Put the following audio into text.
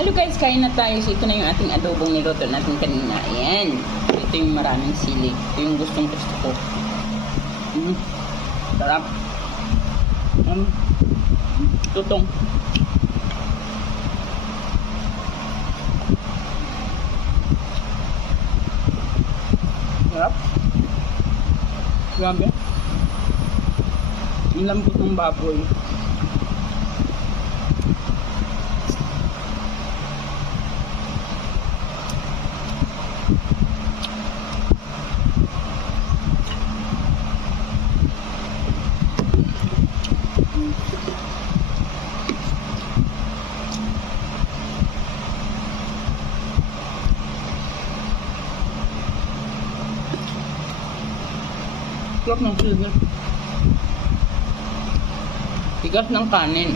Hello guys, kain na tayo. So ito na yung ating adobong niluto natin kanina. Ayan. Ito yung maraming sili. Ito yung gustong gusto ko. Sarap. Tutong. Sarap. Grabe. Ang lambot ng baboy. Sarap ng sili. Tigas ng kanin.